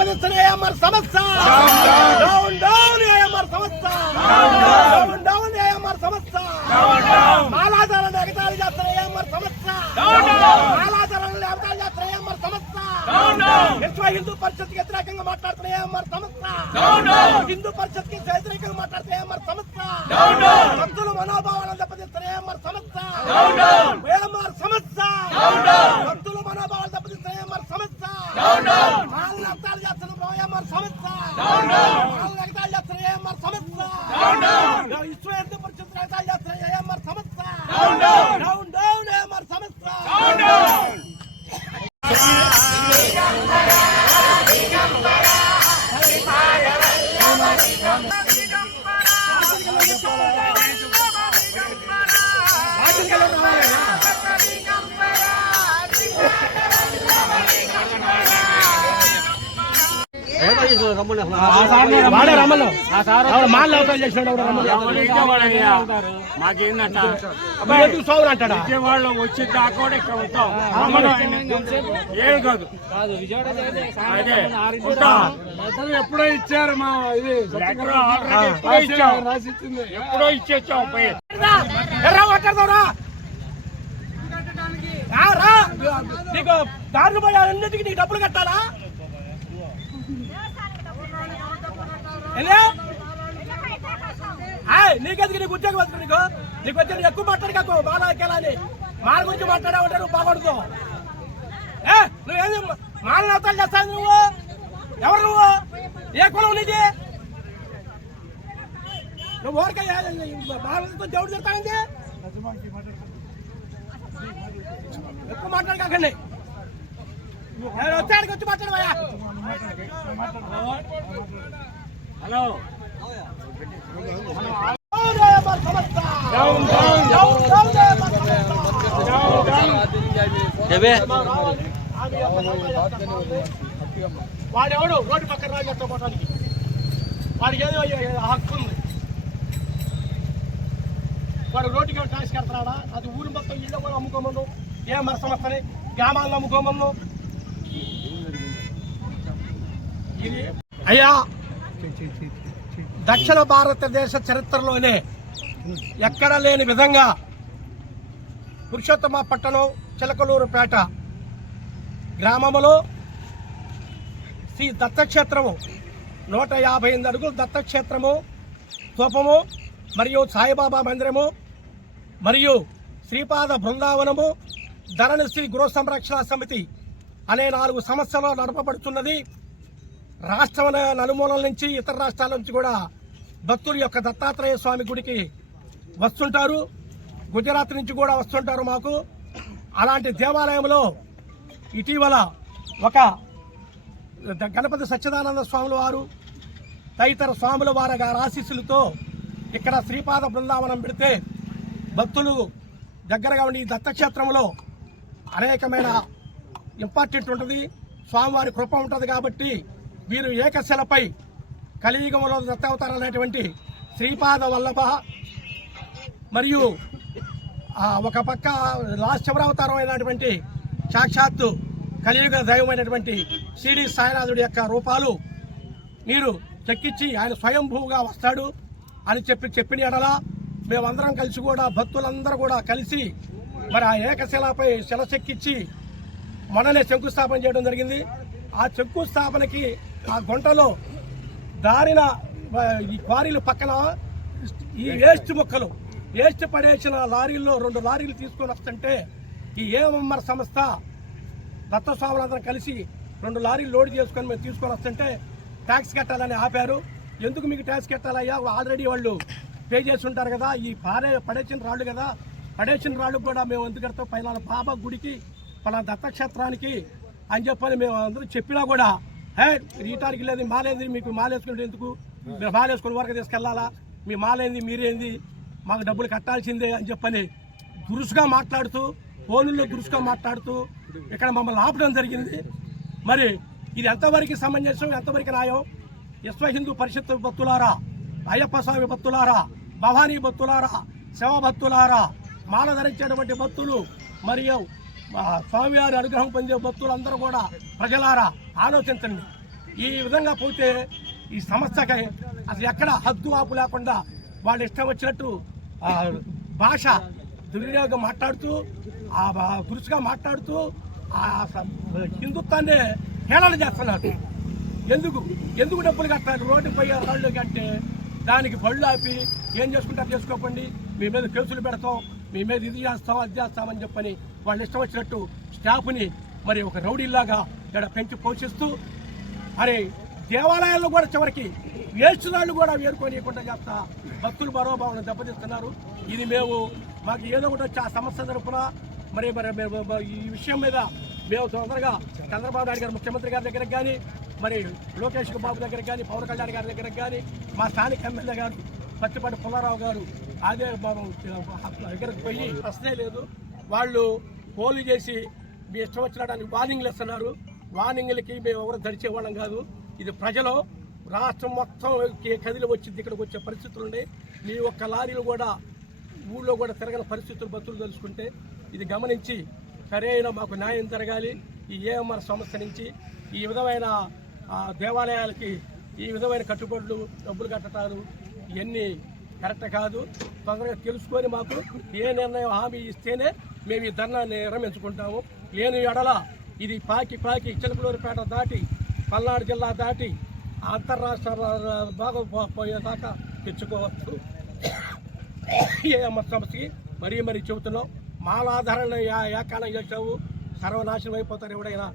దెబ్బతీస్తున్న AMR సంస్థ down down AMR సంస్థ down down AMR సంస్థ మాలాధారాలను ఎగతాళి చేస్తున్న ఏఎంఆర్ సంస్థ మాలాధారాలను ఎగతాళి చేస్తున్న ఏఎంఆర్ సంస్థ విశ్వ హిందూ పరిషత్ వ్యతిరేకంగా మాట్లాడుతున్న ఏఎంఆర్ సంస్థ హిందూ పరిషత్కి వ్యతిరేకంగా మాట్లాడుతున్న ఏఎంఆర్ సంస్థ భక్తుల మనోభావాలను దెబ్బతీస్తున్న ఏఎంఆర్ సంస్థ వాడే రమ్మను? చేసినాడు మాకేందంట? సోదరు అంటాడా? విజయవాడలో వచ్చి దాకా ఇక్కడ ఉంటాం. ఏం కాదు. అదే. ఉంటాం. ఎప్పుడో ఇచ్చారు మా ఇది ఎప్పుడో ఇచ్చాం. ఎప్పుడో ఇచ్చేచ్చాం పోయి. ఎర్రా! మాట్లాడతావురా రా, రా నీకు దారులు పోయి అన్నిటికీ నీకు డబ్బులు కట్టాలా ఏంది? ఆయ్, నీకెందుకు నీకు ఉద్యోగం వస్తుంది నీకు? నీకు వచ్చి నీకు ఎక్కువ మాట్లాడకు బాగా ఎక్కేలా అని మాల గురించి మాట్లాడే ఉంటారు బాగుండదు ఏ నువ్వేది మాల నవతాలు చేస్తావు నువ్వు? ఎవరు నువ్వు? ఏ కులం నీది? నువ్వు ఓరిక బాలతో దేవుడు చెప్తానండి ఎక్కువ మాట్లాడకండి నేను వచ్చాడికి వచ్చి మాట్లాడవయ్యా. హలో. వాడెవడు? రోడ్డు పక్కన రాజు పోవడానికి వాడికి ఏదో హక్కు ఉంది. వాడు రోడ్డుకి ట్యాక్స్ కడతాడా? అది ఊరు మొత్తం ఇల్లు కూడా అమ్ముకోమను. ఏ మన సంస్థని గ్రామాలను అమ్ముకోమను. ఇది అయ్యా! దక్షిణ భారతదేశ చరిత్రలోనే ఎక్కడ లేని విధంగా పురుషోత్తమ పట్టణం చిలకలూరుపేట గ్రామములో శ్రీ దత్తక్షేత్రము. నూట యాభై ఎనిమిది అడుగులు దత్తక్షేత్రము కోపము మరియు సాయిబాబా మందిరము మరియు శ్రీపాద బృందావనము ధరణి శ్రీ గృహ సంరక్షణ సమితి అనే నాలుగు సంస్థలు నడపబడుతున్నది. రాష్ట్రం నలుమూలల నుంచి ఇతర రాష్ట్రాల నుంచి కూడా భక్తుల యొక్క దత్తాత్రేయ స్వామి గుడికి వస్తుంటారు. గుజరాత్ నుంచి కూడా వస్తుంటారు మాకు. అలాంటి దేవాలయంలో ఇటీవల ఒక గణపతి సచ్చిదానంద స్వాముల వారు తదితర స్వాముల వారి ఆశీస్సులతో ఇక్కడ శ్రీపాద బృందావనం పెడితే భక్తులు దగ్గరగా ఉండి దత్తక్షేత్రంలో అనేకమైన ఇంపార్టెంట్ ఉంటుంది. స్వామివారి కృప ఉంటుంది కాబట్టి వీరు ఏకశిలపై కలియుగంలో దత్తావతారాలైనటువంటి శ్రీపాద వల్లభ మరియు ఒక పక్క లాస్ట్ చివరావతారం అయినటువంటి సాక్షాత్తు కలియుగ దైవమైనటువంటి శ్రీడి సాయినాథుడి యొక్క రూపాలు మీరు చెక్కించి ఆయన స్వయంభూగా వస్తాడు అని చెప్పి చెప్పిన ఎడల మేమందరం కలిసి కూడా భక్తులందరూ కూడా కలిసి మరి ఆ ఏకశిలపై శిల చెక్కించి మొన్ననే శంకుస్థాపన చేయడం జరిగింది. ఆ శంకుస్థాపనకి ఆ గుంటలో దారిన ఈ క్వారీల పక్కన ఈ వేస్ట్ మొక్కలు. వేస్ట్ పడేసిన లారీల్లో రెండు లారీలు తీసుకొని వస్తుంటే ఈ ఏఎంఆర్ సంస్థ దత్తస్వాములందరం కలిసి రెండు లారీలు లోడ్ చేసుకొని మేము తీసుకొని వస్తుంటే ట్యాక్స్ కట్టాలని ఆపారు. ఎందుకు మీకు ట్యాక్స్ కట్టాలయ్యా? ఆల్రెడీ వాళ్ళు పే చేసి ఉంటారు కదా. ఈ పారే పడేసిన రాళ్ళు కదా. పడేసిన రాళ్ళు కూడా మేము ఎందుకు కడతాం పైన బాబా గుడికి పలానా దత్తక్షేత్రానికి అని చెప్పని మేము అందరూ చెప్పినా కూడా హే రీటార్కి లేదు మాలేంది మీకు మాలేసుకుంటే ఎందుకు? మీరు మాలేసుకుని వరకు తీసుకెళ్ళాలా మీ మాలేంది మీరేంది? మాకు డబ్బులు కట్టాల్సిందే అని చెప్పని దురుసుగా మాట్లాడుతూ ఫోనుల్లో దురుసుగా మాట్లాడుతూ ఇక్కడ మమ్మల్ని ఆపడం జరిగింది. మరి ఇది ఎంతవరకు సమంజసం ఎంతవరకు న్యాయం? విశ్వ హిందూ పరిషత్ భక్తులారా అయ్యప్ప స్వామి భక్తులారా భవానీ భక్తులారా శివ భక్తులారా మాల ధరించేటువంటి భక్తులు మరియు స్వామివారి అనుగ్రహం పొందే భక్తులందరూ కూడా ప్రజలారా ఆలోచించండి. ఈ విధంగా పోతే ఈ సమస్యకై అసలు ఎక్కడ హద్దు ఆపు లేకుండా వాళ్ళు ఇష్టం వచ్చినట్టు భాష దుర్వినియోగం మాట్లాడుతూ ఆ బా- దురుసుగా మాట్లాడుతూ ఆ హిందుత్వాన్ని హేళన చేస్తున్నారు. ఎందుకు? ఎందుకు డబ్బులు కట్టాలి? రోడ్డు పోయే రాళ్ళు కంటే దానికి బళ్ళు ఆపి ఏం చేసుకుంటారు చేసుకోకండి మీ మీద కేసులు పెడతాం మీ మీద ఇది చేస్తాం అది చేస్తామని చెప్పని వాళ్ళు ఇష్టం వచ్చినట్టు స్టాఫ్ని మరి ఒక రౌడీలాగా ఇక్కడ పెంచి పోషిస్తూ అరే దేవాలయాల్లో కూడా చివరికి వేస్తున్నాళ్ళు కూడా వేరుకోనియకుండా చేస్తా భక్తులు మనోభావాలను దెబ్బతీస్తున్నారు. ఇది మేము మాకు ఏదో ఒకటి వచ్చి ఆ సమస్య తరపున మరి మరి మేము- ఈ విషయం మీద మేము తొందరగా చంద్రబాబు నాయుడు గారు ముఖ్యమంత్రి గారి దగ్గరకు కానీ మరి లోకేష్ బాబు దగ్గరకు కానీ పవన్ కళ్యాణ్ గారి దగ్గరకు కానీ మా స్థానిక ఎమ్మెల్యే గారు పత్తిపాటి పుల్లారావు గారు అదే బాబు దగ్గరకు పోయి ప్రశ్నే లేదు. వాళ్ళు పోలు చేసి మీ ఇష్టం వచ్చినడానికి వార్నింగ్లు ఇస్తున్నారు. వార్నింగ్లకి మేము ఎవరు దరిచేవాళ్ళం కాదు. ఇది ప్రజలు రాష్ట్రం మొత్తం కదిలి వచ్చింది ఇక్కడికి వచ్చే పరిస్థితులు ఉన్నాయి. మీ ఒక్క లారీలు కూడా ఊళ్ళో కూడా తిరగని పరిస్థితులు బతులు తెలుసుకుంటే ఇది గమనించి సరైన మాకు న్యాయం జరగాలి. ఈ ఏఎంఆర్ సంస్థ నుంచి ఈ విధమైన దేవాలయాలకి ఈ విధమైన కట్టుబడులు డబ్బులు కట్టడాలు ఇవన్నీ కరెక్ట్ కాదు. తొందరగా తెలుసుకొని మాకు ఏ నిర్ణయం హామీ ఇస్తేనే మేము ఈ ధర్నాన్ని విరమించుకుంటాము లేని ఎడల ఇది పాకి పాకి చిలకలూరిపేట దాటి పల్నాడు జిల్లా దాటి అంతర్రాష్ట్ర బాగా పోయేదాకా తెచ్చుకోవచ్చు. ఏ సమస్యకి మరీ మరీ చెబుతున్నాం. మాలాధారణ ఏకాలం చేసావు సర్వనాశనం అయిపోతారు ఎవడైనా.